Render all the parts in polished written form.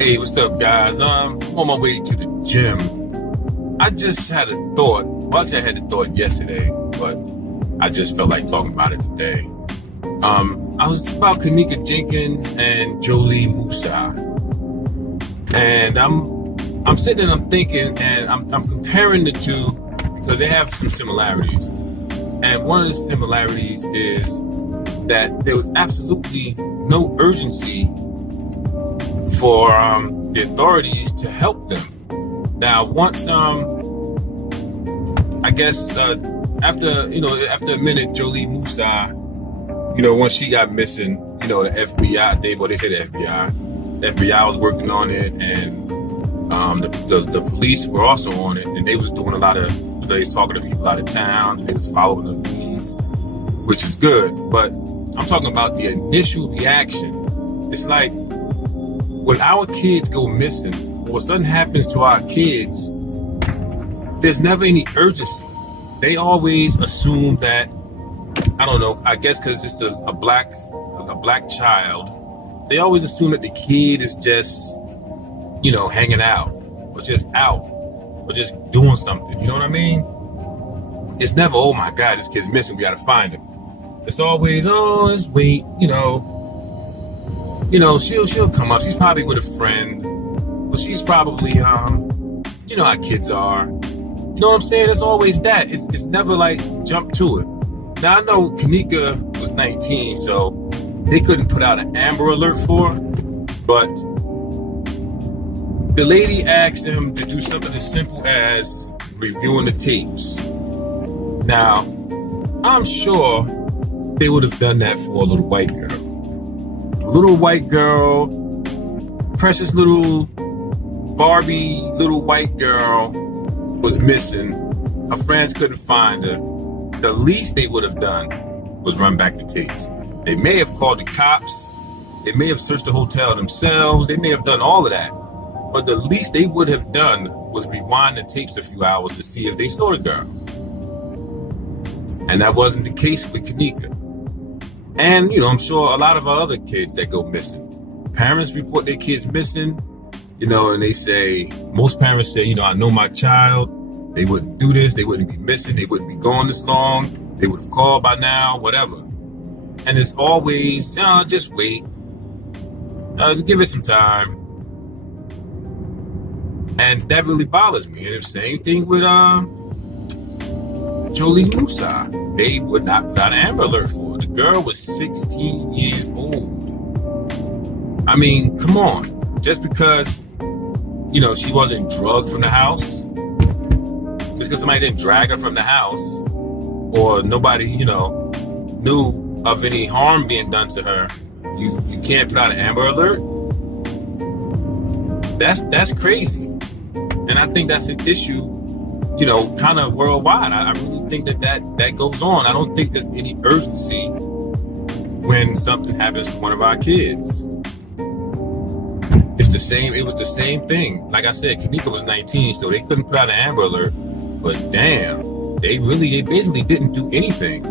Hey, what's up, guys? I'm on my way to the gym. I just had a thought. Well, actually, I had the thought yesterday, but I just felt like talking about it today. I was about Kenneka Jenkins and Jholie Moussa, and I'm sitting and I'm thinking, and I'm comparing the two because they have some similarities. And one of the similarities is that there was absolutely no urgency for the authorities to help them. Now, once I guess after a minute, Jholie Moussa, once she got missing, the FBI, they say the FBI was working on it, and the police were also on it, and they was doing they was talking to people out of town, and they was following the leads, which is good. But I'm talking about the initial reaction. It's like, when our kids go missing or something happens to our kids, there's never any urgency. They always assume that, I don't know, I guess because it's a black child, they always assume that the kid is just, hanging out or just out or just doing something. You know what I mean? It's never, oh my God, this kid's missing, we got to find him. It's always, let's wait, she'll come up. She's probably with a friend, but she's probably, how kids are. You know what I'm saying? It's always that. It's never like jump to it. Now I know Kenneka was 19, so they couldn't put out an Amber Alert for her, but the lady asked them to do something as simple as reviewing the tapes. Now, I'm sure they would have done that for a little white girl. Little white girl, precious little Barbie little white girl was missing. Her friends couldn't find her. The least they would have done was run back the tapes. They may have called the cops. They may have searched the hotel themselves. They may have done all of that. But the least they would have done was rewind the tapes a few hours to see if they saw the girl. And that wasn't the case with Kenneka. And, I'm sure a lot of our other kids that go missing. Parents report their kids missing, and they say, most parents say, I know my child, they wouldn't do this, they wouldn't be missing, they wouldn't be gone this long, they would have called by now, whatever. And it's always, just wait, give it some time. And that really bothers me. And the same thing with Jholie Moussa. They would not put out an Amber Alert for her. The girl was 16 years old. I mean, come on. Just because, she wasn't drugged from the house, just because somebody didn't drag her from the house, or nobody, knew of any harm being done to her, you can't put out an Amber Alert? That's crazy. And I think that's an issue, kind of worldwide. I really think that goes on. I don't think there's any urgency when something happens to one of our kids. It was the same thing. Like I said, Kenneka was 19, so they couldn't put out an Amber Alert. But damn, they basically didn't do anything.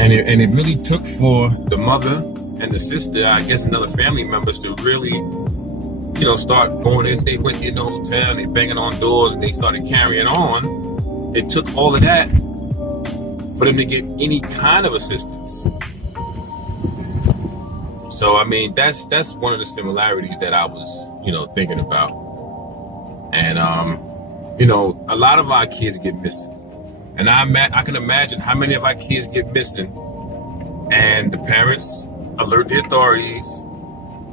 And it really took for the mother and the sister, I guess, and other family members to really, start going in. They went in the hotel and they banging on doors and they started carrying on. It took all of that for them to get any kind of assistance. So, I mean, that's one of the similarities that I was, thinking about. And, a lot of our kids get missing. And I can imagine how many of our kids get missing and the parents alert the authorities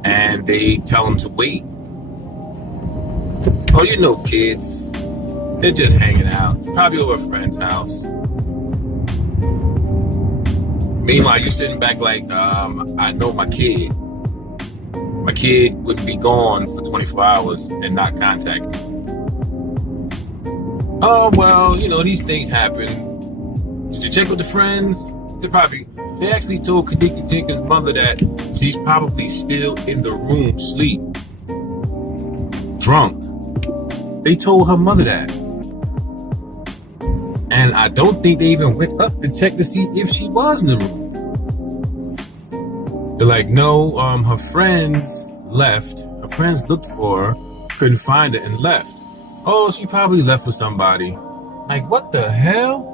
and they tell them to wait. Oh, kids, they're just hanging out, probably over a friend's house. Meanwhile, you're sitting back like, I know my kid. My kid wouldn't be gone for 24 hours and not contact me. Oh, well, these things happen. Did you check with the friends? They actually told Kenneka Jenkins' mother that she's probably still in the room, asleep, drunk. They told her mother that. And I don't think they even went up to check to see if she was in the room. They're like, no, her friends left. friends looked for her, couldn't find her, and left. Oh, she probably left with somebody. Like, what the hell?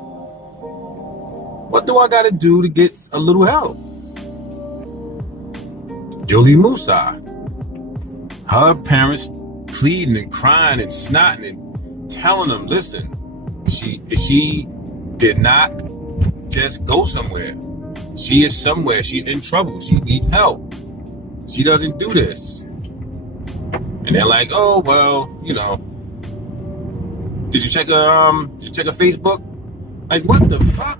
What do I gotta do to get a little help? Jholie Moussa, her parents pleading and crying and snotting and telling them, listen, she did not just go somewhere. She is somewhere. She's in trouble. She needs help. She doesn't do this. And they're like, oh, well, did you check her Facebook? Like, what the fuck?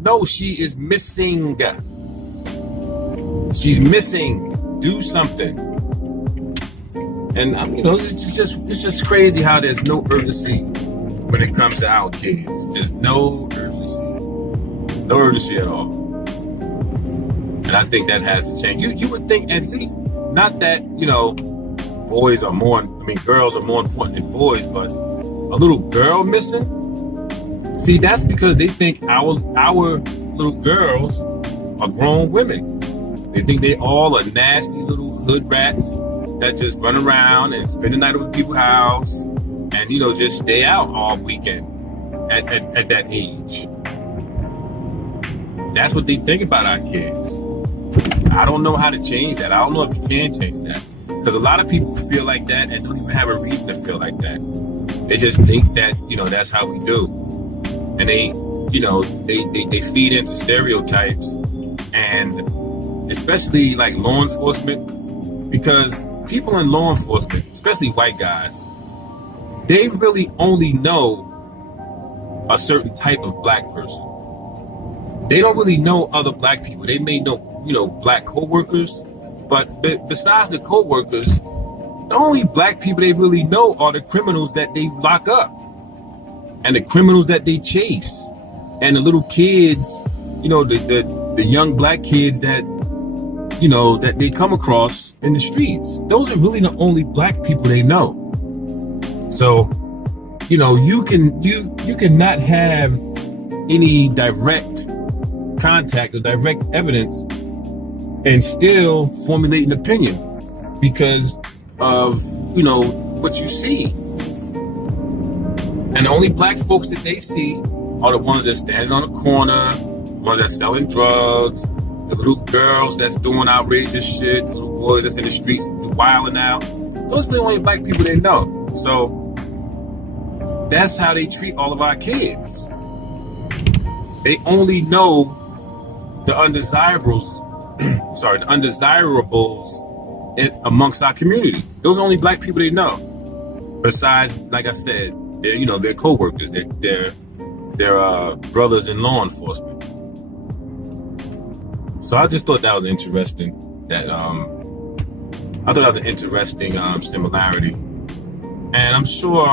No, she is missing. She's missing. Do something. And it's just crazy how there's no urgency when it comes to our kids. There's no urgency at all. And I think that has to change. You would think at least, not that girls are more important than boys, but a little girl missing. See, that's because they think our little girls are grown women. They think they all are nasty little hood rats that just run around and spend the night over people's house and just stay out all weekend at that age. That's what they think about our kids. I don't know how to change that. I don't know if you can change that, because a lot of people feel like that and don't even have a reason to feel like that. They just think that that's how we do, and they feed into stereotypes, and especially like law enforcement, because people in law enforcement, especially white guys, they really only know a certain type of black person. They don't really know other black people. They may know, black co-workers, but besides the co-workers, the only black people they really know are the criminals that they lock up and the criminals that they chase and the little kids, the young black kids that that they come across in the streets. Those are really the only black people they know. So, you cannot have any direct contact or direct evidence and still formulate an opinion because of, what you see. And the only black folks that they see are the ones that's standing on the corner, the ones that's selling drugs, the little girls that's doing outrageous shit, the little boys that's in the streets wilding out. Those are the only black people they know. So that's how they treat all of our kids. They only know the undesirables, amongst our community. Those are only black people they know. Besides, like I said, they're co-workers, they're brothers in law enforcement. So I just thought that was interesting. Similarity, and I'm sure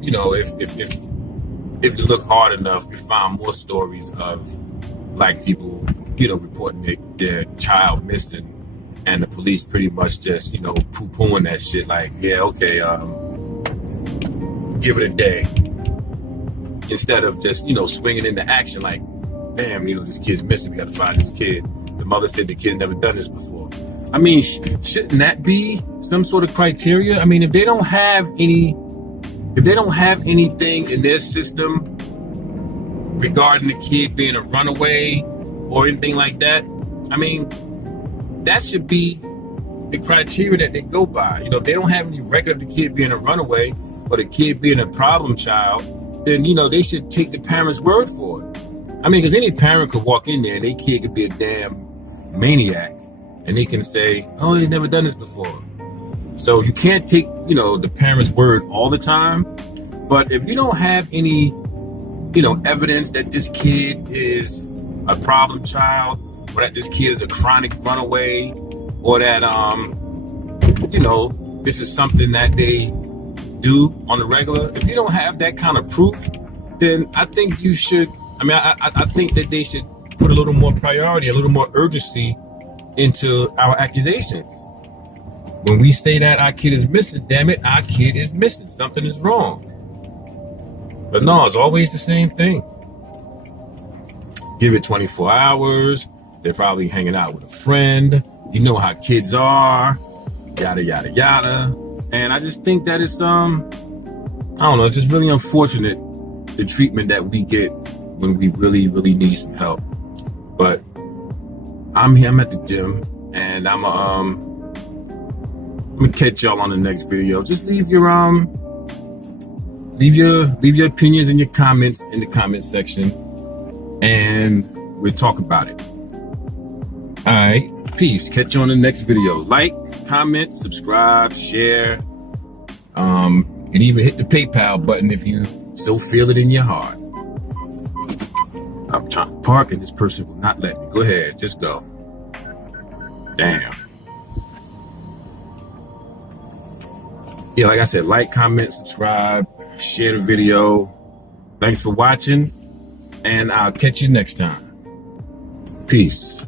if you look hard enough, you find more stories of black people reporting their child missing, and the police pretty much just poo-pooing that shit like, yeah, okay, give it a day, instead of just swinging into action like, damn, this kid's missing, we gotta find this kid. The mother said the kid's never done this before. I mean, shouldn't that be some sort of criteria? I mean, if they don't have anything in their system regarding the kid being a runaway or anything like that, I mean, that should be the criteria that they go by. If they don't have any record of the kid being a runaway or the kid being a problem child, then, they should take the parent's word for it. I mean, because any parent could walk in there and their kid could be a damn maniac and they can say, oh, he's never done this before. So you can't take, the parent's word all the time. But if you don't have any, evidence that this kid is a problem child, or that this kid is a chronic runaway, or that, this is something that they do on the regular, if you don't have that kind of proof, then I think you should, I think that they should put a little more priority, a little more urgency into our accusations. When we say that our kid is missing, damn it, our kid is missing. Something is wrong. But no, it's always the same thing. Give it 24 hours. They're probably hanging out with a friend. You know how kids are. yada, yada, yada. And I just think that it's, I don't know, it's just really unfortunate, the treatment that we get when we really, really need some help. But I'm here, I'm at the gym, and I'm gonna catch y'all on the next video. Just leave your opinions and your comments in the comment section, and we'll talk about it. All right, peace. Catch you on the next video. Like, comment, subscribe, share, and even hit the PayPal button if you so feel it in your heart. I'm trying to park and this person will not let me. Go ahead, just go. Damn. Yeah, like I said, like, comment, subscribe, share the video. Thanks for watching, and I'll catch you next time. Peace.